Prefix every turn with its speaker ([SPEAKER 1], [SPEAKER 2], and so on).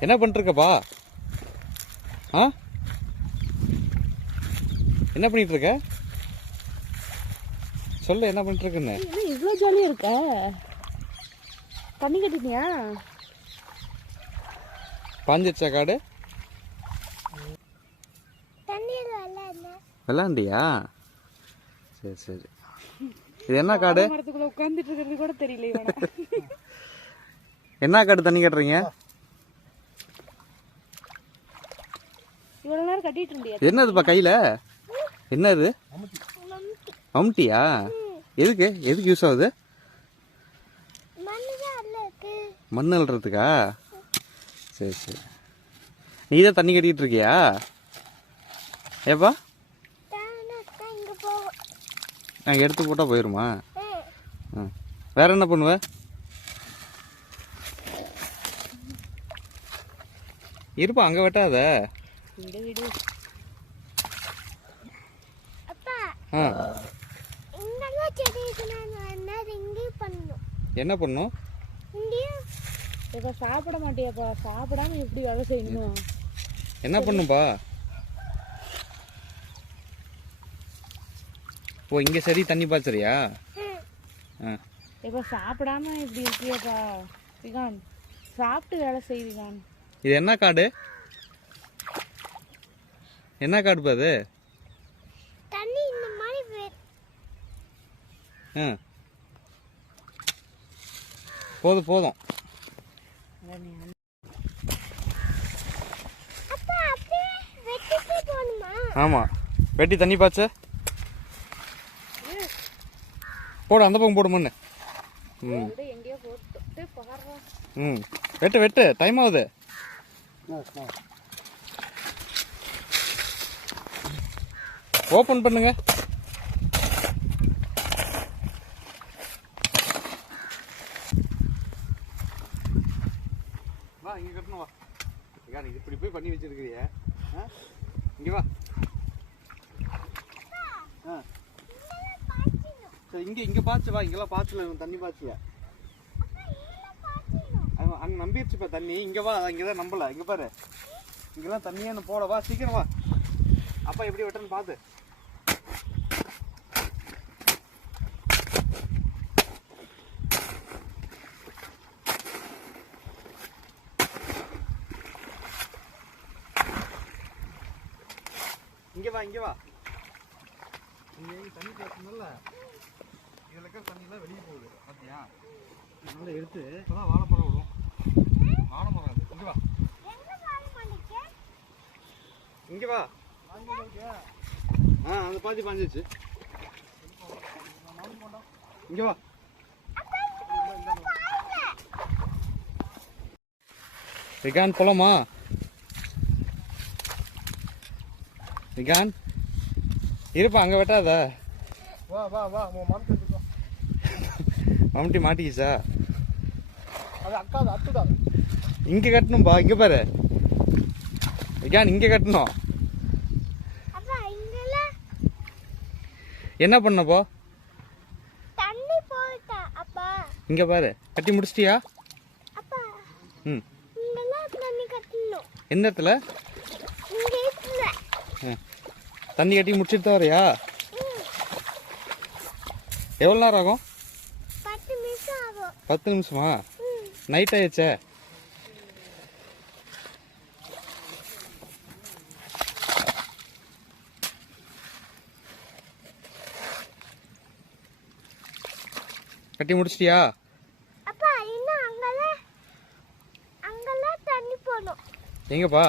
[SPEAKER 1] என்ன பண்ணிருக்கப்பா ஆ? என்ன பண்ணிட்டு இருக்க சொல்லு என்ன பண்ணிட்டு இருக்குன்னு
[SPEAKER 2] என்ன இவ்வளோ ஜாலியாக இருக்க. தண்ணி கட்டினியா
[SPEAKER 1] பாஞ்சிருச்சா காடு? விளாண்டியா? சரி சரி. இது என்ன காடு?
[SPEAKER 2] மரத்துக்குள்ள உட்காந்துட்டு இருக்கிறது கூட தெரியல இவனை.
[SPEAKER 1] என்ன காடு தண்ணி கட்டுறீங்க?
[SPEAKER 2] இவ்வளோ நேரம் கட்டிட்டு இருந்தியா?
[SPEAKER 1] என்னதுப்பா கையில்? என்ன இது அம்ட்டியா எதுக்கு? எதுக்கு யூஸ் ஆகுது? மண் அள்ளுறதுக்கா? சரி சரி. நீ தான் தண்ணி கட்டிக்கிட்டு இருக்கியா? ஏப்பா? நான் எடுத்து போட்டால் போயிடுமா ஆ. வேற என்ன பண்ணுவ? இருப்பா அங்கே வெட்டாத.
[SPEAKER 2] விடு விடு.
[SPEAKER 3] அப்பா
[SPEAKER 1] ஆ.
[SPEAKER 3] இங்கெல்லாம் செடி இருக்குன்னா என்ன இங்கேயும் பண்ணணும்.
[SPEAKER 1] என்ன பண்ணும்
[SPEAKER 2] இப்போ சாப்பிட மாட்டியாப்பா. சாப்பிடாம எப்படி வேலை செய்யணும்.
[SPEAKER 1] என்ன பண்ணும்பா? ஓ இங்கே சரி தண்ணி பாய்ச்சறியா
[SPEAKER 2] இப்போ சாப்பிடாம இப்படி இருக்கியாப்பா விகான். சாப்பிட்டு வேலை செய் விகான்.
[SPEAKER 1] இது என்ன காடு? என்ன காடுப்பா அது?
[SPEAKER 3] தண்ணி இந்த மாதிரி வே-
[SPEAKER 1] ஆ. போதும் போதும். ஆமாம் வெட்டி தண்ணி பாய்ச்ச? போடு அந்த பக்கம் போடு மண்ணு ம். ம். வெட்டு வெட்டு டைம் ஆகுது. ஓப்பன் பண்ணுங்க. வா இங்க கட்டணும் வா. இங்க நீ இப்படி போய் பண்ணி வச்சிருக்கிறிய? இங்க வா. ஆ. சரி இங்க இங்க பாய்ச்சு வா. இங்கெல்லாம் பாய்ச்சல தண்ணி பாய்ச்சல. அங்கே அங்க நம்பிடுச்சுப்பா தண்ணி. இங்க வா இங்கதான் நம்பல. இங்க பாரு. இங்கெல்லாம் தண்ணியான போல வா சீக்கிரம் வா. அப்பா எப்படி வெட்டுன்னு பாத்து. இங்க வா இங்க வா. இங்க தண்ணி பேசணும்ல இதுல இருக்கிற தண்ணிலாம் வெளியே போகுது. பாத்தியா? அதனால எடுத்து. இப்பதான் வாழைப்பழம் விடும். வாழைப்பழம் அது இங்க வா. இங்க வா. ஆ அந்த பாதி பாஞ்சிச்சு இங்க வா. விகான் போலாமா விகான் இருப்பா அங்க வெட்டாத.
[SPEAKER 4] வா வா வா
[SPEAKER 1] மம்டி மாட்டிக்கிச்சா?
[SPEAKER 4] அது அக்கா அது அத்துடா.
[SPEAKER 1] இங்க கட்டணும்பா இங்க பாரு. விகான் இங்க கட்டணும். என்ன பண்ணப்போ
[SPEAKER 3] தண்ணி போயிட்டா அப்பா.
[SPEAKER 1] இங்க பாரு கட்டி முடிச்சிட்டியா?
[SPEAKER 3] அப்பா
[SPEAKER 1] ம். எந்த இடத்துல. தண்ணி கட்டி முடிச்சிட்டு தான் வரையா எவ்வளோ நேரம் ஆகும்.
[SPEAKER 3] பத்து நிமிஷம்?
[SPEAKER 1] நைட் ஆயிடுச்சே? கட்டி முடிச்சிட்டியா?
[SPEAKER 3] அப்பா இன்னும் தண்ணி போகணும்
[SPEAKER 1] எங்கப்பா?